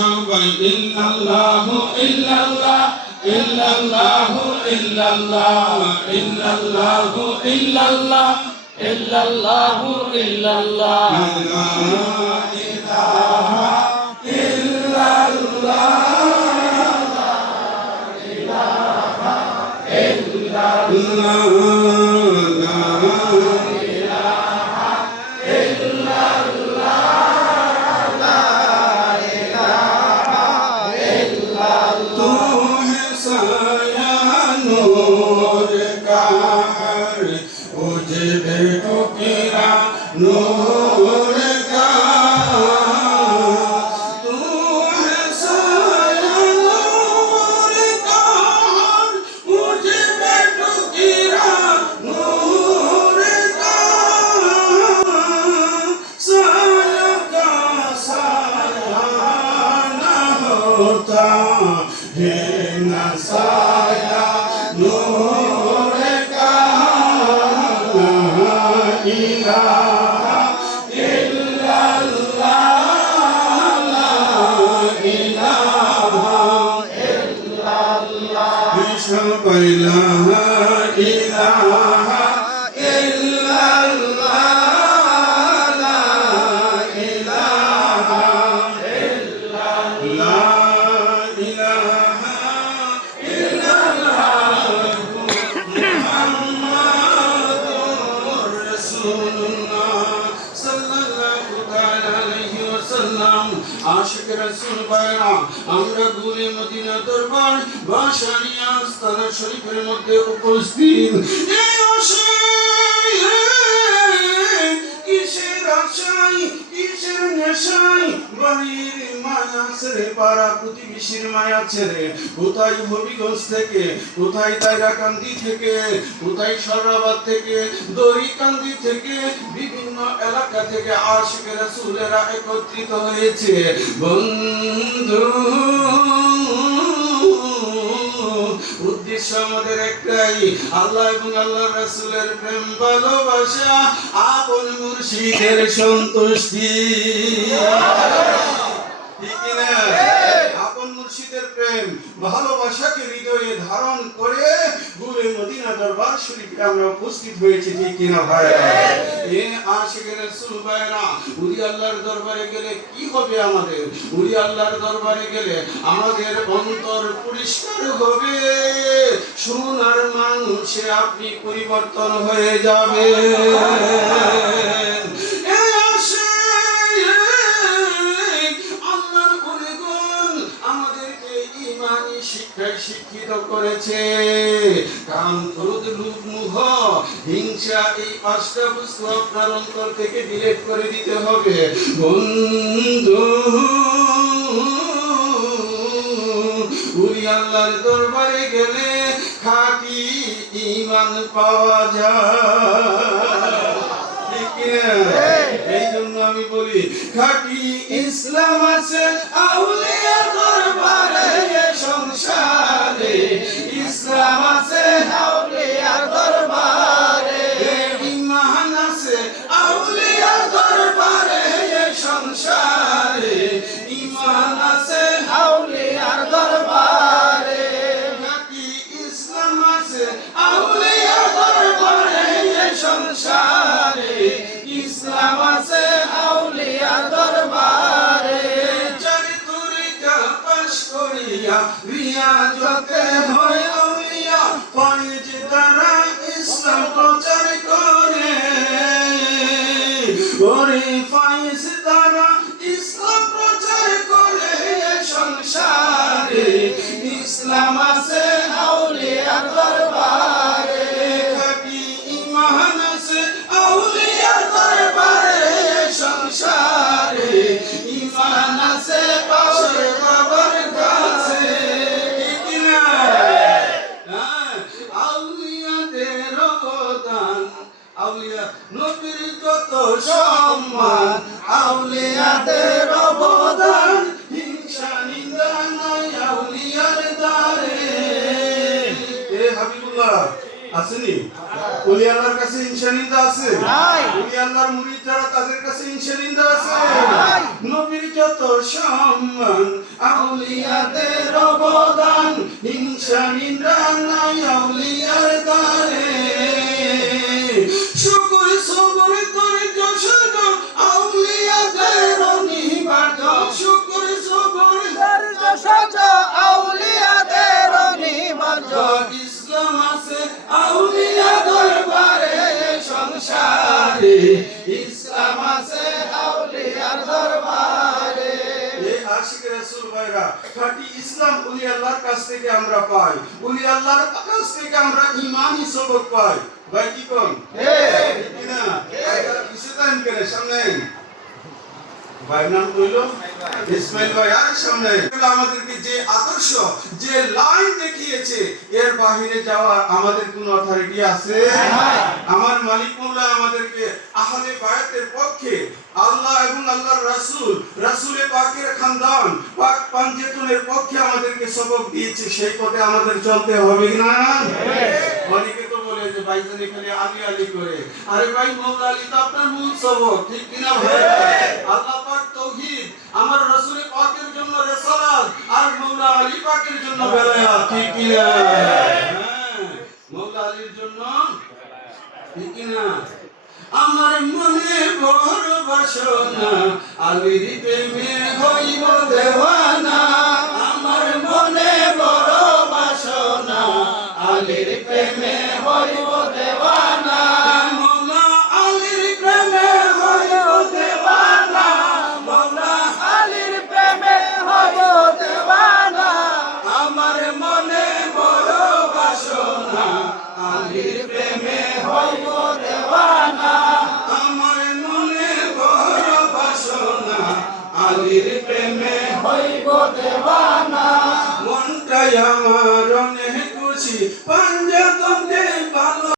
সবাই ইল্লাল্লাহু ইল্লাল্লাহ ইল্লাল্লাহু ইল্লাল্লাহ ইল্লাল্লাহু ইল্লাল্লাহ ইল্লাল্লাহু ইল্লাল্লাহ লা ইলাহা ইল্লাল্লাহ লা ইলাহা ইল্লাল্লাহ नूर का तू है साया नूर का मुझे बैठो गिरा नूर का साया का साया न होता है न साया नूर का इलाहा इल्लल्लाह ला इलाहा इल्लल्लाह सबाई ला इलाहा इल्लल्लाह ला इलाहा इल्लल्लाह ला इलाहा इल्लल्लाह मुहम्मदुर रसूलुल्लाह सल्लल्लाहु ताआला अलैहि ওয়াসাল্লাম আশিক রাসূল ভাইরা আমরা গুলে মদিনা দরবার বাশারিয়া আস্তানা শরীফের মধ্যে উপস্থিত এই আশায় কিসের আশায় কিসের নেশায় বাড়ির মায়া ছেড়ে পাড়া প্রতিবেশীর মায়া ছেড়ে কোথায় হবিগঞ্জ থেকে কোথায় তাইরাকান্দি থেকে কোথায় সরাবাদ থেকে দড়িকান্দি থেকে বিভিন্ন এলাকা থেকে আশিক রাসূলেরা একত্রিত হয়েছে বন্ধু উদ্দেশ্য আমাদের একটাই আল্লাহ এবং আল্লাহর রাসূলের প্রেম ভালোবাসা আপন মুর্শিদের সন্তুষ্টি ঠিক কি না আপন মুর্শিদের প্রেম ভালোবাসাকে হৃদয়ে ধারণ করে গুলে মদিনা দরবার শরীফে আমরা উপস্থিত হয়েছি ঠিক কি না ভাইরা এ আশিক রাসূল ভাইরা উলি আল্লাহর দরবারে গেলে কি হবে আমাদের উলি আল্লাহর দরবারে গেলে আমাদের অন্তর পরিষ্কার হবে সোনার মানুষে আপনি পরিবর্তন হয়ে যাবে শিক্ষায় শিক্ষিত করেছে কাম ক্রোধ লোভ মোহ হিংসা এই পাঁচটা বস্তু আপনার অন্তর থেকে ডিলিট করে দিতে হবে বন্ধু উলি আল্লাহর দরবারে গেলে খাঁটি ঈমান পাওয়া যায় এই জন্য আমি বলি খাঁটি ইসলাম আছে আউলিয়া দরবারে সংসারে ইসলাম আছে আউলিয়ার দরবারে ঈমান আছে আউলিয়ার দরবারে সংসারে ঈমান আছে আউলিয়ার দরবারে খাঁটি ইসলাম আছে আউলিয়ার দরবারে সংসারে ইসলাম আছে আউলিয়ার দরবারে চারি তরিকা পাশ করিয়া রিয়াজতে হয় আউলিয়া ফয়েজ দ্বারা ইসলাম প্রচার করে ওরে ফয়েজ দ্বারা ইসলাম প্রচার করে সংসারে ইসলাম আছে আউলিয়ার দরবারে খাঁটি ঈমান আছে আউলিয়ার দরবারে সংসারে ঈমান আছে পাওয়ার বাবার কাছে ঠিক না আউলিয়াদের অবদান আউলিয়া নবীর যত সম্মান আউলিয়াদের অবদান হিংসা নিন্দা নাই আউলিয়ার দ্বারে এ হাবিবুল্লাহ আসেনি? ওলি আল্লাহর কাছে ঈর্ষা নিন্দা আছে? নাই। ওলি আল্লাহর মুরিদ যারা তাদের কাছে ঈর্ষা নিন্দা আছে? নাই। নবীর যত সম্মান আউলিয়াদের অবদান, হিংসা নিন্দা নাই আউলিয়ার দ্বারে। শুকর সবর ধৈর্য সহ্য আউলিয়াদের অনিবার্য। শুকর সবর ধৈর্য সহ্য আউলিয়াদের অনিবার্য। ইসলাম আছে আউলিয়া দরবারে সংসারে, ইসলাম আছে আউলিয়ার দরবারে। এই আশিক রাসূল ভাইরা, খাঁটি ইসলাম ওলি আল্লাহর কাছ থেকে আমরা পাই। ওলি আল্লাহর কাছ থেকে আমরা ঈমানি সবক পাই। ভাই কি কোন? ঠিক কি না? কিসে টাইম করে সামনে ভাই নাম কইলো ইসমাইল ভাই, আর সামনে আমাদেরকে যে আদর্শ, যে লাইন দেখিয়েছে, এর বাহিরে যাওয়ার আমাদের কোনো অথরিটি আছে? আমার মালিক মওলা আমাদেরকে আহলে বায়াতের পক্ষে, আল্লাহ এবং আল্লাহর রাসূল, রাসূলে পাকের খানদান, পাক পাঞ্জেতনের পক্ষে আমাদেরকে সবক দিয়েছে। সেই পথে আমাদের চলতে হবে না? অনেকে তো বলে যে ভাইজান এখানে আলী আলী করে। আরে ভাই, মওলা আলী তো আপনার মূল সবক, ঠিক কি না ভাই? আল্লাহ পাক তাওহীদ, আমার রাসূলে পাকের জন্য রিসালাত, আর মওলা আলী পাকের জন্য বেলায়াত, ঠিক কি না? হ্যাঁ, মওলা আলীর জন্য, ঠিক কি না? আমার মনে বড় বাসনা আলীর প্রেমে হইব দেওয়ানা। আমার মনে বড় বাসনা আলীর প্রেমে হইব দেওয়ানা। মওলা আলীর প্রেমে হইব দেওয়ানা। মওলা আলীর প্রেমে হব দেওয়ানা। আমার মনে বড় বাসনা আলীর প্রেমে হইব দেওয়ানা। আমার মনে বড় বাসনা আলীর প্রেমে হইব দেওয়ানা। মনটাই আমার অনেক খুশি, পাঞ্জাতন